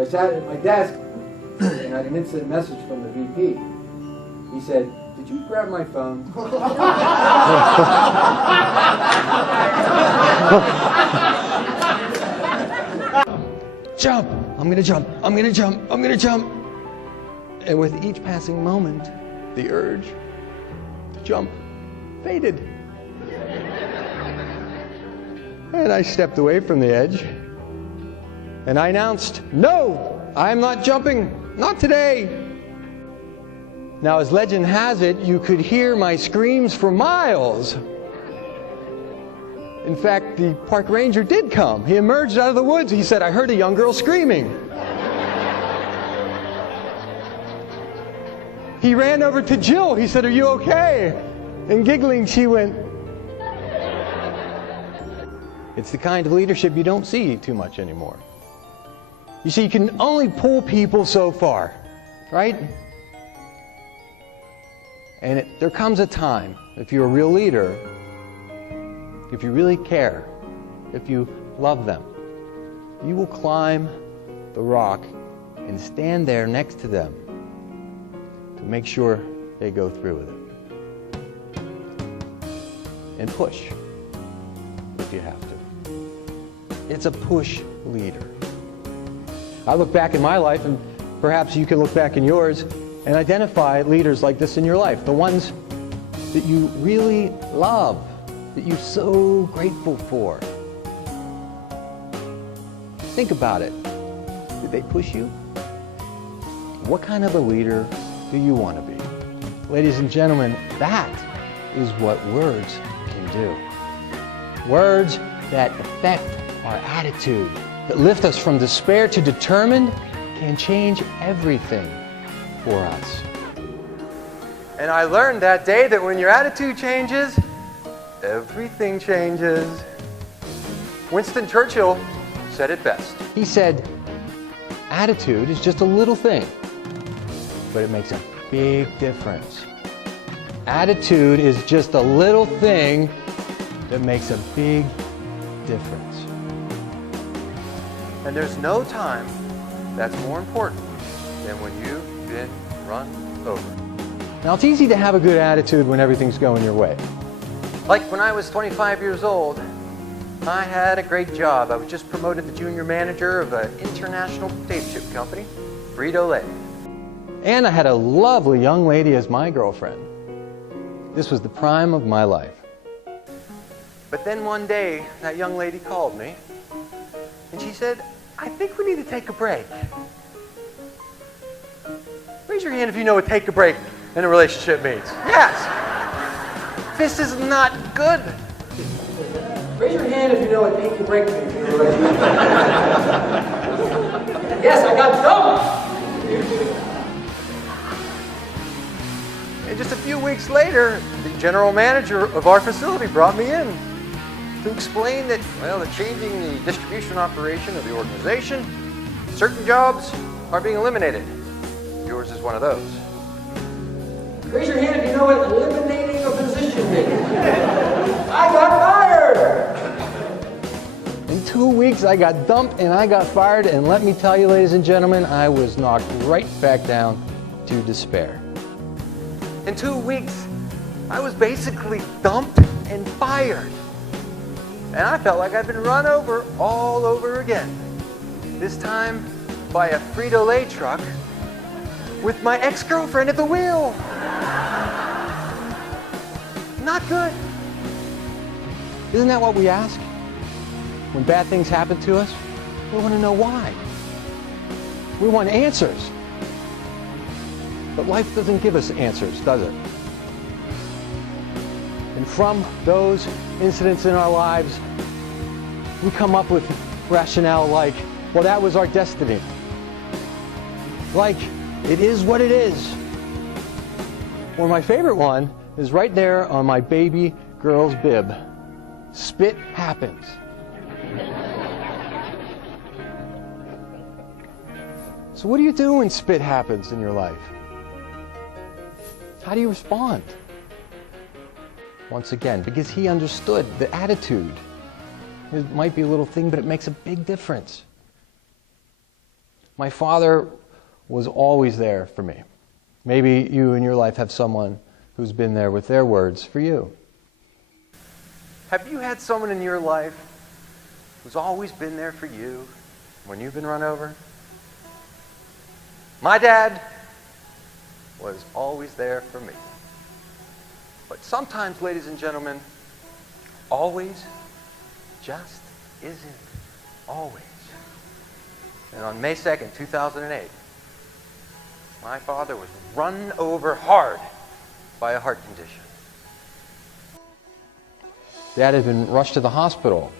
So I sat at my desk and had an instant message from the VP. He said, "Did you grab my phone?" Jump! I'm gonna jump! I'm gonna jump! I'm gonna jump! And with each passing moment, the urge to jump faded. And I stepped away from the edge and I announced, "No, I'm not jumping, not today." Now, as legend has it, you could hear my screams for miles. In fact, the park ranger did come. He emerged out of the woods. He said, "I heard a young girl screaming." He ran over to Jill. He said, "Are you okay?" And giggling, she went. It's the kind of leadership you don't see too much anymore. You see, you can only pull people so far, right? And there comes a time, if you're a real leader, if you really care, if you love them, you will climb the rock and stand there next to them to make sure they go through with it. And push, if you have to. It's a push leader. I look back in my life, and perhaps you can look back in yours, and identify leaders like this in your life, the ones that you really love, that you're so grateful for. Think about it. Did they push you? What kind of a leader do you want to be? Ladies and gentlemen, that is what words can do. Words that affect our attitude, that lift us from despair to determined, can change everything for us. And I learned that day that when your attitude changes, everything changes. Winston Churchill said it best. He said, attitude is just a little thing, but it makes a big difference. Attitude is just a little thing that makes a big difference. And there's no time that's more important than when you've been run over. Now, it's easy to have a good attitude when everything's going your way. Like when I was 25 years old, I had a great job. I was just promoted to junior manager of an international potato chip company, Frito-Lay. And I had a lovely young lady as my girlfriend. This was the prime of my life. But then one day, that young lady called me, and she said, "I think we need to take a break." Raise your hand if you know what take a break in a relationship means. Yes. This is not good. Raise your hand if you know what take a break means in a relationship. Yes, I got dumped. And just a few weeks later, the general manager of our facility brought me in to explain that, well, they're changing the distribution operation of the organization. Certain jobs are being eliminated. Yours is one of those. Raise your hand if you know what eliminating a position means. I got fired! In 2 weeks, I got dumped and I got fired, and let me tell you, ladies and gentlemen, I was knocked right back down to despair. In 2 weeks, I was basically dumped and fired. And I felt like I'd been run over all over again. This time by a Frito-Lay truck with my ex-girlfriend at the wheel. Not good. Isn't that what we ask? When bad things happen to us, we want to know why. We want answers. But life doesn't give us answers, does it? And from those incidents in our lives, we come up with rationale like, well, that was our destiny. Like, it is what it is. Or my favorite one is right there on my baby girl's bib. Spit happens. So what do you do when spit happens in your life? How do you respond? Once again, because he understood the attitude. It might be a little thing, but it makes a big difference. My father was always there for me. Maybe you in your life have someone who's been there with their words for you. Have you had someone in your life who's always been there for you when you've been run over? My dad was always there for me. But sometimes, ladies and gentlemen, always just isn't always. And on May 2nd, 2008, my father was run over hard by a heart condition. Dad had been rushed to the hospital.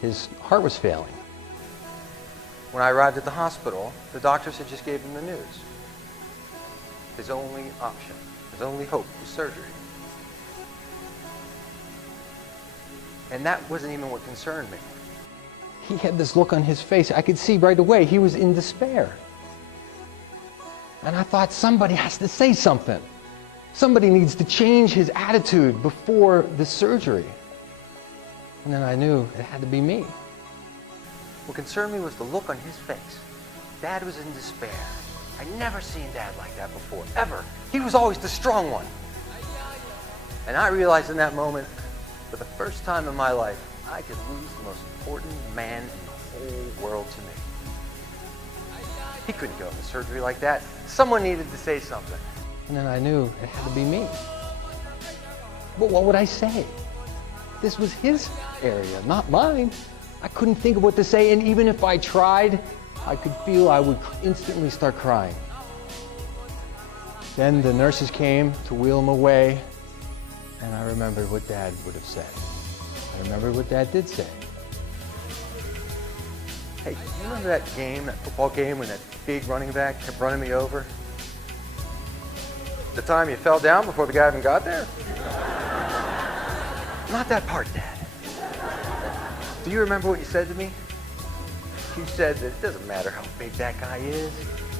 His heart was failing. When I arrived at the hospital, the doctors had just gave him the news. His only option, his only hope was surgery. And that wasn't even what concerned me. He had this look on his face. I could see right away he was in despair. And I thought, somebody has to say something. Somebody needs to change his attitude before the surgery. And then I knew it had to be me. What concerned me was the look on his face. Dad was in despair. I'd never seen Dad like that before, ever. He was always the strong one. And I realized in that moment, for the first time in my life, I could lose the most important man in the whole world to me. He couldn't go into surgery like that. Someone needed to say something. And then I knew it had to be me. But what would I say? This was his area, not mine. I couldn't think of what to say, and even if I tried, I could feel I would instantly start crying. Then the nurses came to wheel him away, and I remembered what Dad would have said. I remembered what Dad did say. Hey, you remember that game, that football game, when that big running back kept running me over? The time you fell down before the guy even got there? Not that part, Dad. Do you remember what you said to me? You said that it doesn't matter how big that guy is.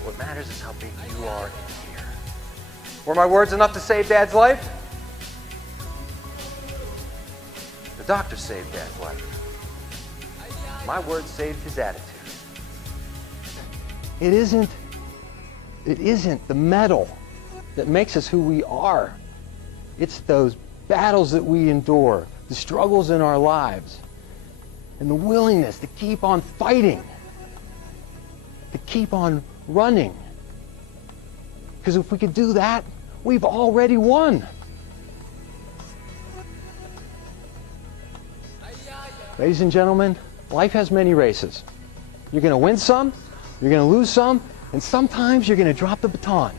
What matters is how big you are in here. Were my words enough to save Dad's life? The doctor saved Dad's life. My words saved his attitude. It isn't the metal that makes us who we are. It's those battles that we endure, the struggles in our lives, and the willingness to keep on fighting, to keep on running. Because if we could do that, we've already won. Ladies and gentlemen, life has many races. You're going to win some, you're going to lose some, and sometimes you're going to drop the baton.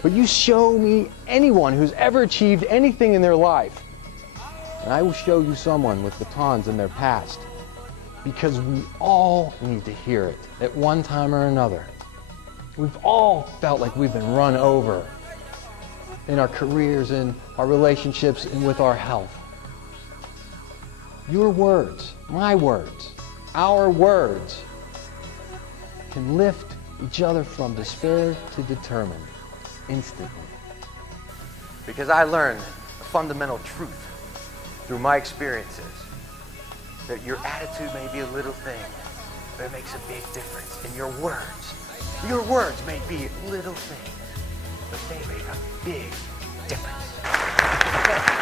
But you show me anyone who's ever achieved anything in their life, and I will show you someone with batons in their past, because we all need to hear it at one time or another. We've all felt like we've been run over in our careers, in our relationships, and with our health. Your words, my words, our words can lift each other from despair to determined instantly. Because I learned a fundamental truth through my experiences, that your attitude may be a little thing, but it makes a big difference. And your words may be little things, but they make a big difference.